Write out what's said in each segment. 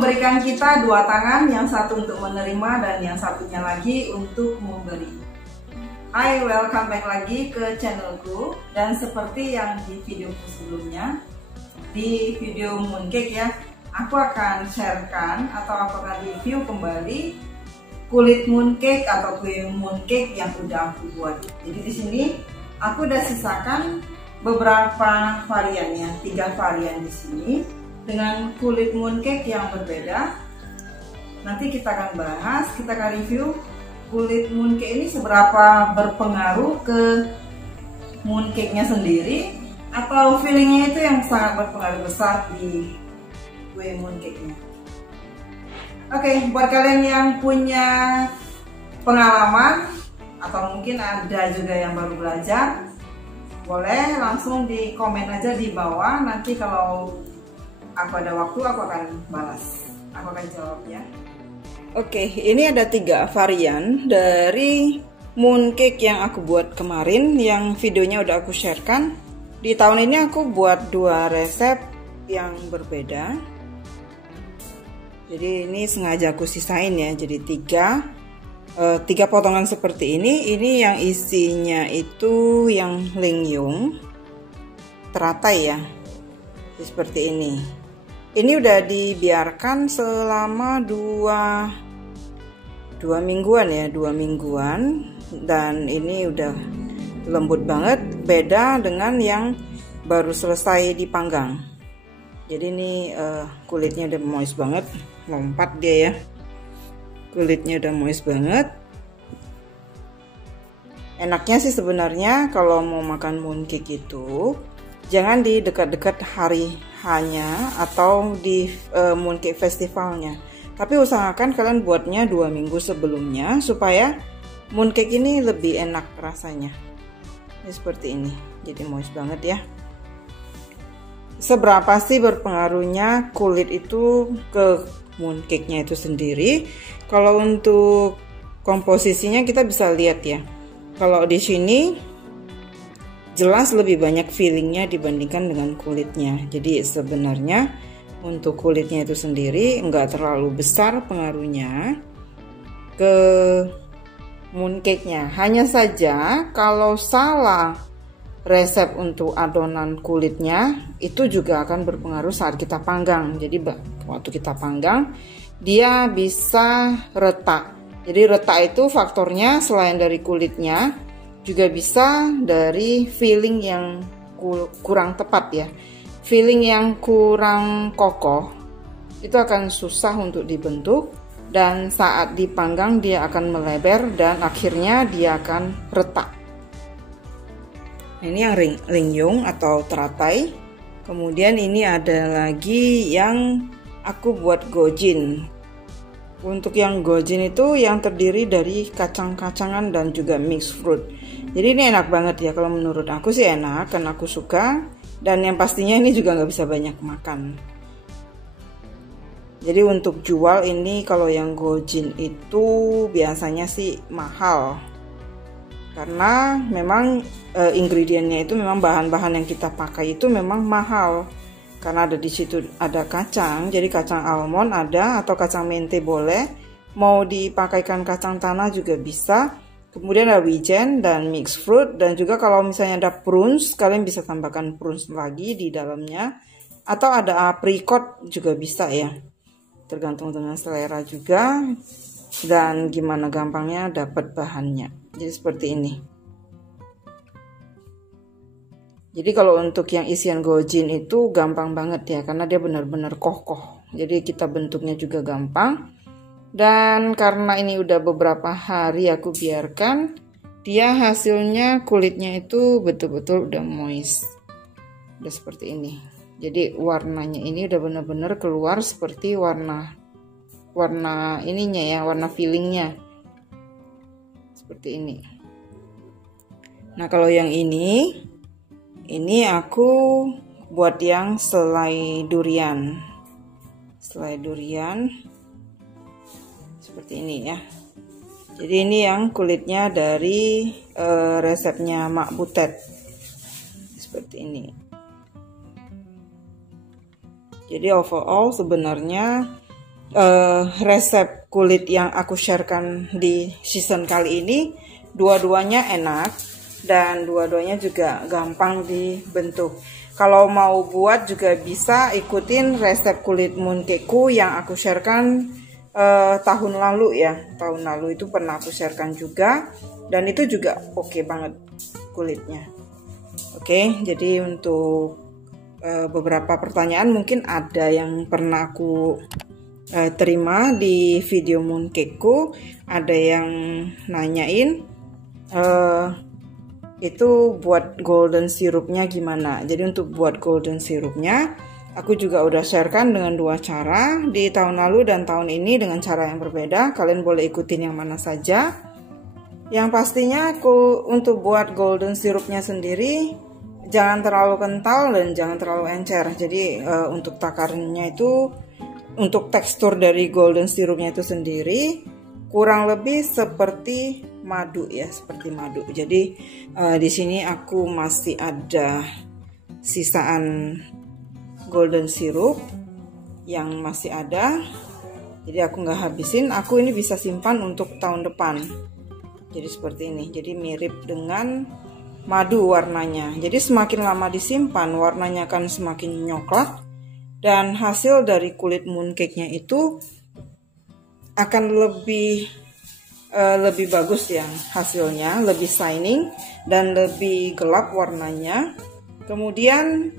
memberikan kita dua tangan, yang satu untuk menerima dan yang satunya lagi untuk memberi. Hai, welcome back lagi ke channelku. Dan seperti yang di videoku sebelumnya, di video mooncake ya, aku akan sharekan atau aku akan review kembali kulit mooncake atau kue mooncake yang udah aku buat. Jadi di sini aku udah sisakan beberapa variannya, 3 varian di sini dengan kulit mooncake yang berbeda. Nanti kita akan bahas, kita akan review kulit mooncake ini seberapa berpengaruh ke mooncake-nya sendiri, atau feelingnya itu yang sangat berpengaruh besar di kue mooncake-nya. Oke, buat kalian yang punya pengalaman atau mungkin ada juga yang baru belajar, boleh langsung di komen aja di bawah. Nanti kalau aku ada waktu aku akan balas, aku akan jawab ya. Oke, ini ada 3 varian dari mooncake yang aku buat kemarin, yang videonya udah aku sharekan. Di tahun ini aku buat 2 resep yang berbeda. Jadi ini sengaja aku sisain ya, jadi 3 potongan seperti ini. Ini yang isinya itu yang lingyung teratai ya, seperti ini. Ini udah dibiarkan selama 2 mingguan ya, 2 mingguan, dan ini udah lembut banget, beda dengan yang baru selesai dipanggang. Jadi ini kulitnya udah moist banget, lompat dia ya, kulitnya udah moist banget. Enaknya sih sebenarnya kalau mau makan mooncake itu jangan di dekat-dekat hari hanya atau di mooncake festivalnya, tapi usahakan kalian buatnya 2 minggu sebelumnya supaya mooncake ini lebih enak rasanya. Ini seperti ini, jadi moist banget ya. Seberapa sih berpengaruhnya kulit itu ke mooncake-nya itu sendiri? Kalau untuk komposisinya kita bisa lihat ya. Kalau di sini jelas lebih banyak feelingnya dibandingkan dengan kulitnya. Jadi sebenarnya untuk kulitnya itu sendiri nggak terlalu besar pengaruhnya ke mooncake-nya. Hanya saja kalau salah resep untuk adonan kulitnya itu juga akan berpengaruh saat kita panggang. Jadi waktu kita panggang dia bisa retak. Jadi retak itu faktornya selain dari kulitnya juga bisa dari feeling yang kurang tepat ya. Feeling yang kurang kokoh itu akan susah untuk dibentuk, dan saat dipanggang dia akan melebar dan akhirnya dia akan retak. Ini yang lingyung atau teratai. Kemudian ini ada lagi yang aku buat gojin. Untuk yang gojin itu yang terdiri dari kacang-kacangan dan juga mixed fruit. Jadi ini enak banget ya, kalau menurut aku sih enak karena aku suka, dan yang pastinya ini juga nggak bisa banyak makan. Jadi untuk jual ini kalau yang gojin itu biasanya sih mahal, karena memang ingredientnya itu memang bahan-bahan yang kita pakai itu memang mahal. Karena ada di situ ada kacang, jadi kacang almond ada atau kacang mente boleh, mau dipakaikan kacang tanah juga bisa. Kemudian ada wijen dan mixed fruit, dan juga kalau misalnya ada prunes, kalian bisa tambahkan prunes lagi di dalamnya, atau ada apricot juga bisa ya, tergantung dengan selera juga dan gimana gampangnya dapat bahannya. Jadi seperti ini. Jadi kalau untuk yang isian gojin itu gampang banget ya, karena dia benar-benar kokoh. Jadi kita bentuknya juga gampang. Dan karena ini udah beberapa hari aku biarkan, dia hasilnya kulitnya itu betul-betul udah moist. Udah seperti ini. Jadi warnanya ini udah benar-benar keluar seperti warna ininya ya, warna fillingnya. Seperti ini. Nah, kalau yang ini aku buat yang selai durian. Selai durian seperti ini ya. Jadi ini yang kulitnya dari resepnya Mak Butet. Seperti ini. Jadi overall sebenarnya resep kulit yang aku sharekan di season kali ini, dua-duanya enak dan dua-duanya juga gampang dibentuk. Kalau mau buat juga bisa ikutin resep kulit mooncakeku yang aku sharekan tahun lalu ya. Tahun lalu itu pernah aku sharekan juga dan itu juga oke banget kulitnya. Oke, jadi untuk beberapa pertanyaan mungkin ada yang pernah aku terima di video mooncakeku. Ada yang nanyain itu buat golden sirupnya gimana. Jadi untuk buat golden sirupnya aku juga udah sharekan dengan dua cara di tahun lalu dan tahun ini dengan cara yang berbeda. Kalian boleh ikutin yang mana saja. Yang pastinya aku untuk buat golden sirupnya sendiri jangan terlalu kental dan jangan terlalu encer. Jadi untuk takarannya itu, untuk tekstur dari golden sirupnya itu sendiri kurang lebih seperti madu ya, seperti madu. Jadi di sini aku masih ada sisaan golden sirup yang masih ada. Jadi aku nggak habisin. Aku ini bisa simpan untuk tahun depan. Jadi seperti ini. Jadi mirip dengan madu warnanya. Jadi semakin lama disimpan warnanya akan semakin coklat dan hasil dari kulit mooncake-nya itu akan lebih bagus ya hasilnya, lebih shining dan lebih gelap warnanya. Kemudian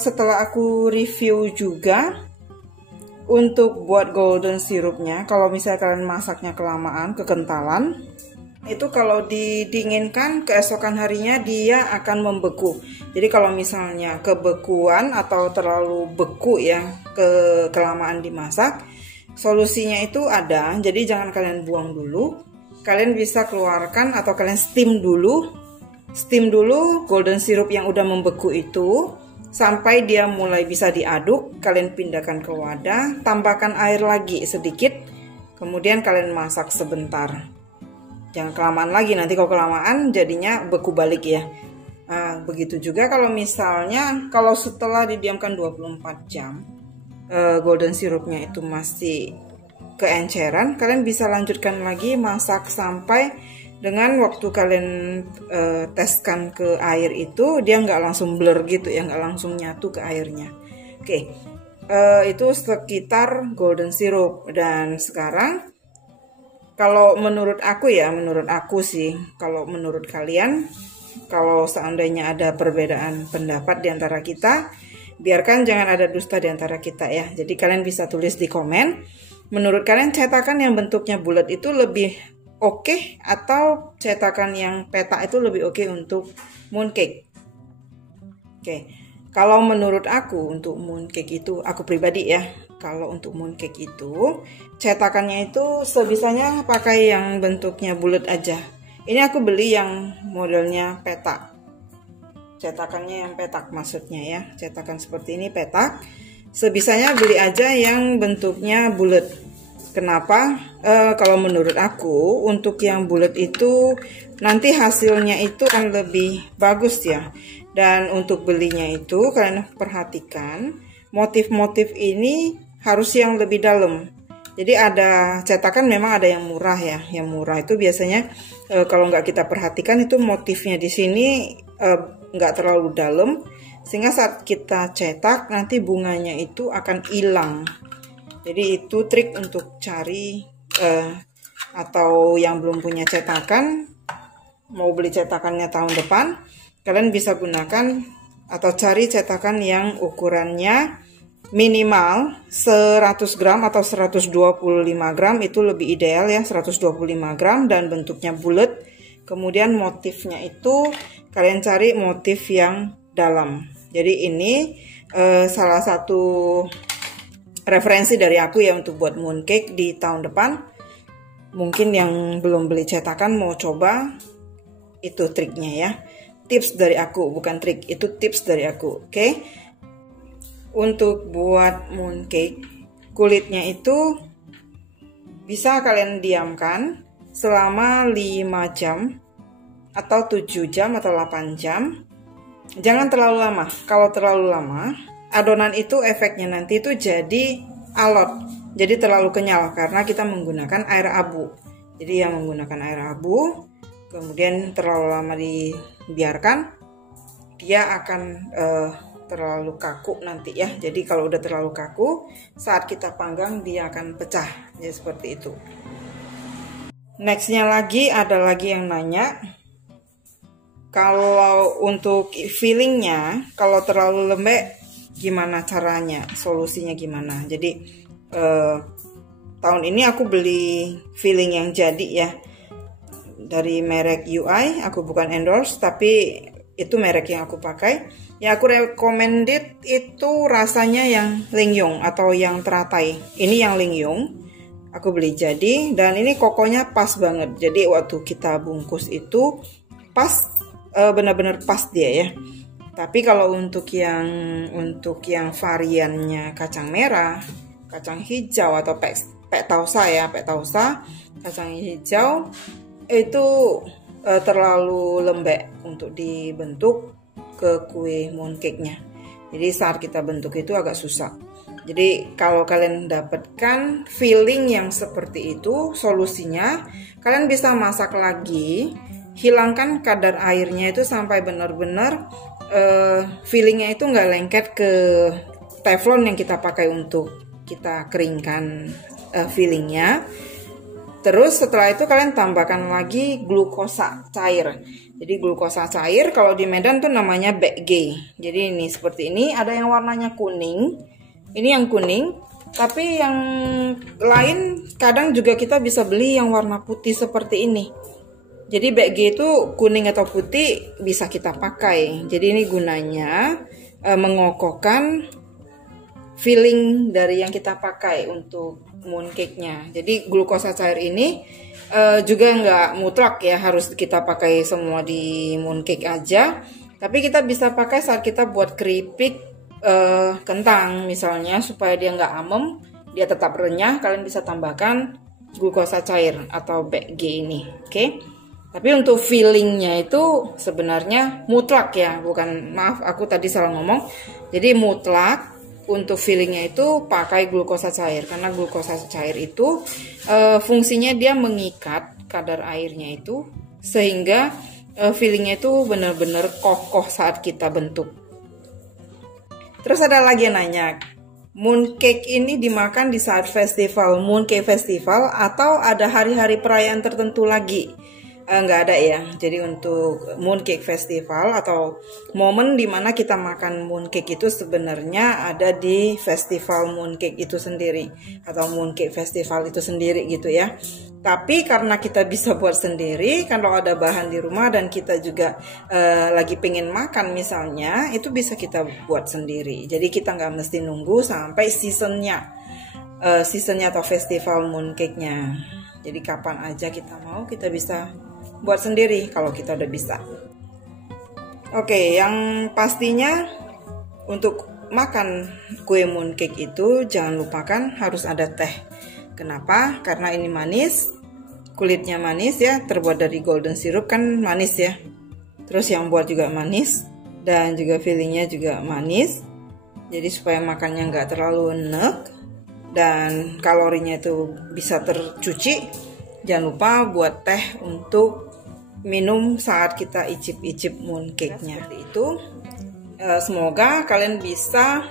setelah aku review juga untuk buat golden sirupnya, kalau misalnya kalian masaknya kelamaan, kekentalan itu kalau didinginkan keesokan harinya dia akan membeku. Jadi kalau misalnya kebekuan atau terlalu beku ya kelamaan dimasak, solusinya itu ada. Jadi jangan kalian buang dulu, kalian bisa keluarkan atau kalian steam dulu golden syrup yang udah membeku itu sampai dia mulai bisa diaduk. Kalian pindahkan ke wadah, tambahkan air lagi sedikit, kemudian kalian masak sebentar. Jangan kelamaan lagi, nanti kalau kelamaan jadinya beku balik ya. Nah, begitu juga kalau misalnya kalau setelah didiamkan 24 jam golden sirupnya itu masih keenceran, kalian bisa lanjutkan lagi masak sampai dengan waktu kalian teskan ke air itu dia nggak langsung blur gitu ya, nggak langsung nyatu ke airnya. Oke, itu sekitar golden syrup. Dan sekarang kalau menurut aku sih, kalau menurut kalian, kalau seandainya ada perbedaan pendapat di antara kita, biarkan jangan ada dusta di antara kita ya. Jadi kalian bisa tulis di komen, menurut kalian cetakan yang bentuknya bulat itu lebih oke atau cetakan yang petak itu lebih oke untuk mooncake. Oke, kalau menurut aku untuk mooncake itu, aku pribadi ya, kalau untuk mooncake itu cetakannya itu sebisanya pakai yang bentuknya bulat aja. Ini aku beli yang modelnya petak, cetakannya yang petak maksudnya ya, cetakan seperti ini petak. Sebisanya beli aja yang bentuknya bulat. Kenapa? Kalau menurut aku untuk yang bulat itu nanti hasilnya itu akan lebih bagus ya. Dan untuk belinya itu kalian perhatikan motif-motif ini harus yang lebih dalam. Jadi ada cetakan memang ada yang murah ya. Yang murah itu biasanya kalau nggak kita perhatikan itu motifnya di sini nggak terlalu dalam, sehingga saat kita cetak nanti bunganya itu akan hilang. Jadi itu trik untuk cari atau yang belum punya cetakan, mau beli cetakannya tahun depan, kalian bisa gunakan atau cari cetakan yang ukurannya minimal 100 gram atau 125 gram, itu lebih ideal ya, 125 gram dan bentuknya bulat. Kemudian motifnya itu kalian cari motif yang dalam. Jadi ini salah satu referensi dari aku ya untuk buat mooncake di tahun depan. Mungkin yang belum beli cetakan mau coba, itu triknya ya. Tips dari aku, bukan trik, itu tips dari aku. Oke. Untuk buat mooncake, kulitnya itu bisa kalian diamkan selama 5 jam atau 7 jam atau 8 jam. Jangan terlalu lama. Kalau terlalu lama, adonan itu efeknya nanti itu jadi alot, jadi terlalu kenyal karena kita menggunakan air abu. Jadi yang menggunakan air abu, kemudian terlalu lama dibiarkan, dia akan terlalu kaku nanti ya. Jadi kalau udah terlalu kaku, saat kita panggang dia akan pecah, ya seperti itu. Nextnya lagi ada lagi yang nanya, kalau untuk fillingnya, kalau terlalu lembek gimana caranya, solusinya gimana? Jadi tahun ini aku beli filling yang jadi ya, dari merek UI. Aku bukan endorse, tapi itu merek yang aku pakai. Ya aku recommended itu rasanya yang Lingyung atau yang teratai. Ini yang Lingyung. Aku beli jadi, dan ini kokonya pas banget. Jadi waktu kita bungkus itu pas, benar-benar pas dia ya. Tapi kalau untuk yang variannya kacang merah, kacang hijau atau pek tausa ya, pek tausa, kacang hijau itu terlalu lembek untuk dibentuk ke kue mooncake-nya. Jadi saat kita bentuk itu agak susah. Jadi kalau kalian dapatkan filling yang seperti itu, solusinya kalian bisa masak lagi, hilangkan kadar airnya itu sampai benar-benar fillingnya itu nggak lengket ke teflon yang kita pakai untuk kita keringkan fillingnya. Terus setelah itu kalian tambahkan lagi glukosa cair. Jadi glukosa cair kalau di Medan tuh namanya Baekgay. Jadi ini seperti ini, ada yang warnanya kuning. Ini yang kuning, tapi yang lain kadang juga kita bisa beli yang warna putih seperti ini. Jadi Baekgay itu kuning atau putih bisa kita pakai. Jadi ini gunanya mengokohkan filling dari yang kita pakai untuk mooncake-nya. Jadi glukosa cair ini juga nggak mutlak ya harus kita pakai semua di mooncake aja. Tapi kita bisa pakai saat kita buat keripik kentang misalnya, supaya dia nggak amem, dia tetap renyah. Kalian bisa tambahkan glukosa cair atau Baekgay ini, oke? Tapi untuk fillingnya itu sebenarnya mutlak ya, bukan, maaf aku tadi salah ngomong. Jadi mutlak untuk fillingnya itu pakai glukosa cair, karena glukosa cair itu fungsinya dia mengikat kadar airnya itu sehingga fillingnya itu benar-benar kokoh saat kita bentuk. Terus ada lagi yang nanya, mooncake ini dimakan di saat festival Mooncake Festival atau ada hari-hari perayaan tertentu lagi? Nggak ada ya. Jadi untuk Mooncake Festival atau momen dimana kita makan mooncake itu sebenarnya ada di festival mooncake itu sendiri atau Mooncake Festival itu sendiri gitu ya. Tapi karena kita bisa buat sendiri, kalau ada bahan di rumah dan kita juga lagi pengen makan misalnya, itu bisa kita buat sendiri. Jadi kita nggak mesti nunggu sampai seasonnya atau festival mooncake-nya. Jadi kapan aja kita mau, kita bisa buat sendiri kalau kita udah bisa. Oke, yang pastinya untuk makan kue mooncake itu jangan lupakan harus ada teh. Kenapa? Karena ini manis, kulitnya manis ya, terbuat dari golden syrup kan manis ya. Terus yang buat juga manis dan juga fillingnya juga manis. Jadi supaya makannya nggak terlalu enek dan kalorinya itu bisa tercuci, jangan lupa buat teh untuk minum saat kita icip-icip mooncake-nya. Seperti itu. Semoga kalian bisa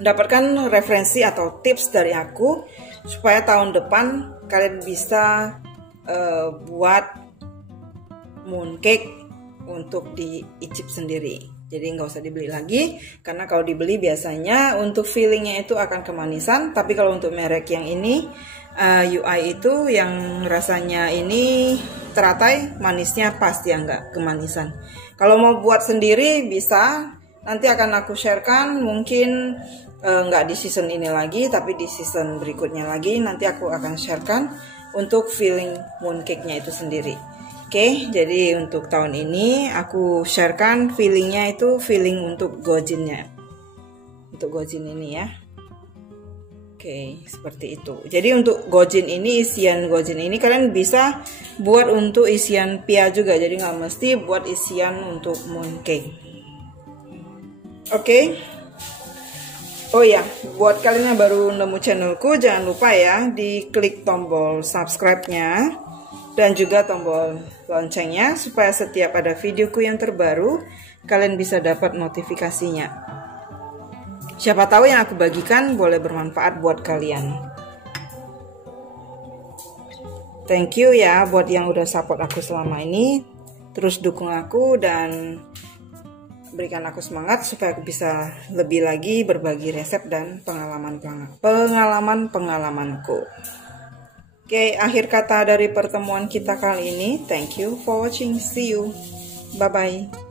dapatkan referensi atau tips dari aku supaya tahun depan kalian bisa buat mooncake untuk diicip sendiri. Jadi nggak usah dibeli lagi, karena kalau dibeli biasanya untuk fillingnya itu akan kemanisan. Tapi kalau untuk merek yang ini UI itu yang rasanya ini teratai, manisnya pasti nggak kemanisan. Kalau mau buat sendiri bisa, nanti akan aku sharekan, mungkin nggak di season ini lagi, tapi di season berikutnya lagi nanti aku akan sharekan untuk filling mooncake-nya itu sendiri. Oke, jadi untuk tahun ini aku sharekan fillingnya itu filling untuk gojinnya, untuk gojin ini ya. Oke, seperti itu. Jadi untuk gojin ini, isian gojin ini kalian bisa buat untuk isian pia juga, jadi nggak mesti buat isian untuk mooncake. Oke. Oh ya, buat kalian yang baru nemu channelku, jangan lupa ya diklik tombol subscribe-nya dan juga tombol loncengnya supaya setiap ada videoku yang terbaru kalian bisa dapat notifikasinya. Siapa tahu yang aku bagikan boleh bermanfaat buat kalian. Thank you ya buat yang udah support aku selama ini. Terus dukung aku dan berikan aku semangat supaya aku bisa lebih lagi berbagi resep dan pengalamanku. Oke, akhir kata dari pertemuan kita kali ini. Thank you for watching. See you. Bye bye.